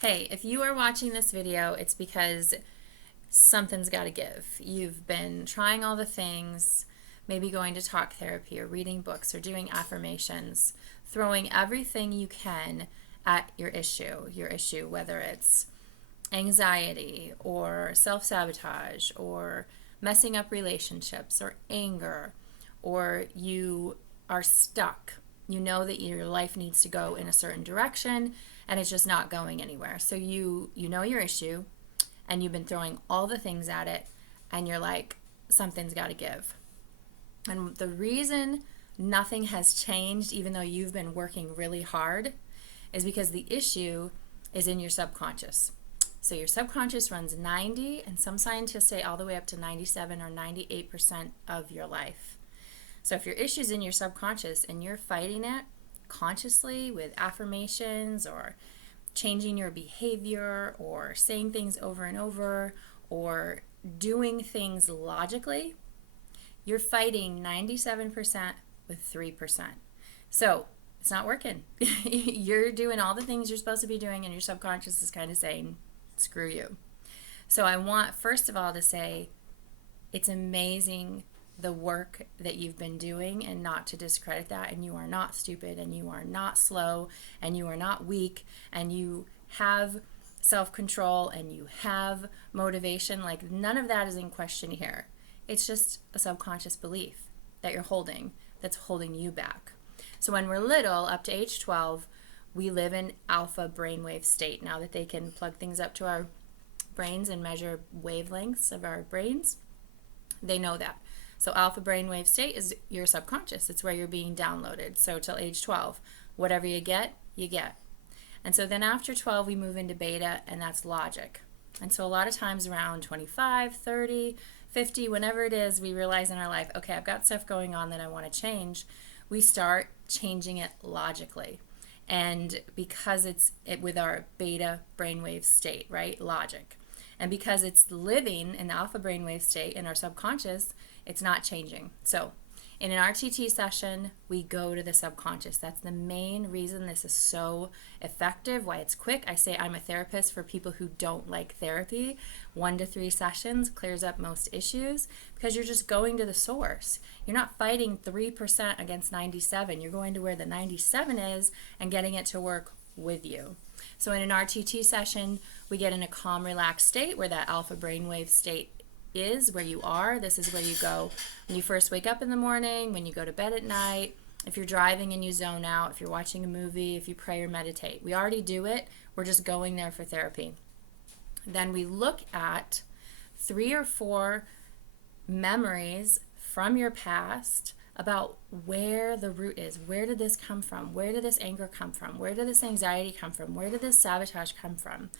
Hey, if you are watching this video, it's because something's got to give. You've been trying all the things, maybe going to talk therapy or reading books or doing affirmations, throwing everything you can at your issue, whether it's anxiety or self-sabotage or messing up relationships or anger, or you are stuck. You know that your life needs to go in a certain direction and it's just not going anywhere. So you know your issue and you've been throwing all the things at it and you're like, something's got to give. And the reason nothing has changed, even though you've been working really hard, is because the issue is in your subconscious. So your subconscious runs 90, and some scientists say all the way up to 97 or 98% of your life. So if your issue's in your subconscious and you're fighting it consciously with affirmations or changing your behavior or saying things over and over or doing things logically, you're fighting 97% with 3%. So it's not working. You're doing all the things you're supposed to be doing and your subconscious is kind of saying, screw you. So I want, first of all, to say it's amazing the work that you've been doing and not to discredit that, and you are not stupid and you are not slow and you are not weak and you have self-control and you have motivation. Like, none of that is in question here. It's just a subconscious belief that you're holding that's holding you back. So when we're little, up to age 12, we live in alpha brainwave state. Now that they can plug things up to our brains and measure wavelengths of our brains, they know that. So alpha brainwave state is your subconscious. It's where you're being downloaded. So till age 12, whatever you get, you get. And so then after 12, we move into beta, and that's logic. And so a lot of times around 25, 30, 50, whenever it is, we realize in our life, okay, I've got stuff going on that I want to change. We start changing it logically. And because it's with our beta brainwave state, right? Logic. And because it's living in the alpha brainwave state in our subconscious, it's not changing. So in an RTT session, we go to the subconscious. That's the main reason this is so effective, why it's quick. I say I'm a therapist for people who don't like therapy. 1 to 3 sessions clears up most issues because you're just going to the source. You're not fighting 3% against 97. You're going to where the 97 is and getting it to work with you. So in an RTT session, we get in a calm, relaxed state where that alpha brainwave state is where you are. This is where you go when you first wake up in the morning, when you go to bed at night, if you're driving and you zone out, if you're watching a movie, if you pray or meditate. We already do it. We're just going there for therapy. Then we look at 3 or 4 memories from your past about where the root is. Where did this come from? Where did this anger come from? Where did this anxiety come from? Where did this sabotage come from?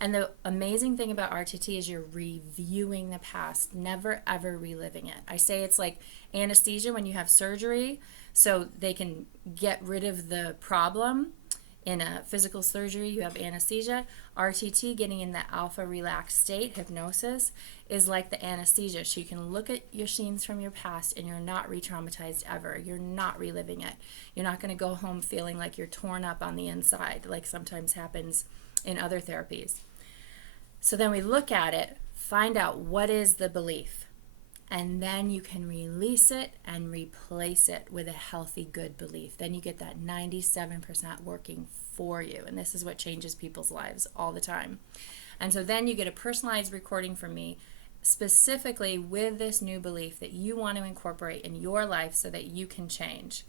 And the amazing thing about RTT is you're reviewing the past, never ever reliving it. I say it's like anesthesia when you have surgery, so they can get rid of the problem. In a physical surgery, you have anesthesia. RTT, getting in the alpha relaxed state, hypnosis, is like the anesthesia. So you can look at your scenes from your past and you're not re-traumatized ever. You're not reliving it. You're not going to go home feeling like you're torn up on the inside, like sometimes happens in other therapies. So then we look at it, find out what is the belief, and then you can release it and replace it with a healthy, good belief. Then you get that 97% working for you, and this is what changes people's lives all the time. And so then you get a personalized recording from me specifically with this new belief that you want to incorporate in your life so that you can change.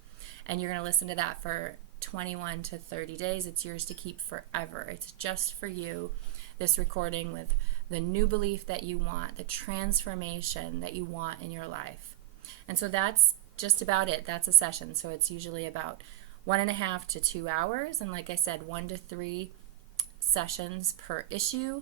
And you're going to listen to that for 21 to 30 days. It's yours to keep forever. It's just for you. This recording with the new belief that you want, the transformation that you want in your life. And so that's just about it. That's a session. So it's usually about 1.5 to 2 hours. And like I said, 1 to 3 sessions per issue.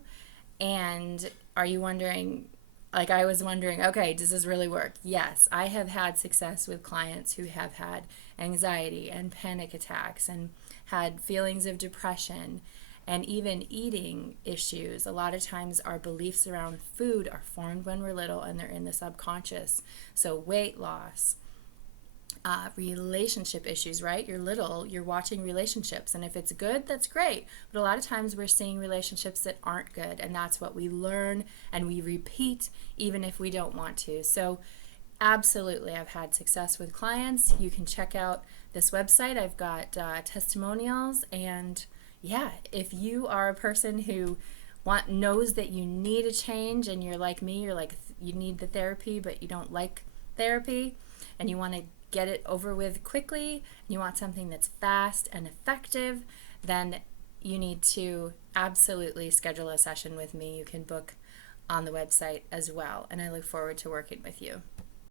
And are you wondering, like I was wondering, okay, does this really work? Yes, I have had success with clients who have had anxiety and panic attacks and had feelings of depression and even eating issues. A lot of times our beliefs around food are formed when we're little and they're in the subconscious. So weight loss, relationship issues, right? You're little, you're watching relationships, and if it's good, that's great. But a lot of times we're seeing relationships that aren't good, and that's what we learn and we repeat even if we don't want to. So absolutely, I've had success with clients. You can check out this website. I've got testimonials, and yeah, if you are a person who knows that you need a change, and you're like me, you're like, you need the therapy but you don't like therapy, and you want to get it over with quickly, and you want something that's fast and effective, then you need to absolutely schedule a session with me. You can book on the website as well, and I look forward to working with you.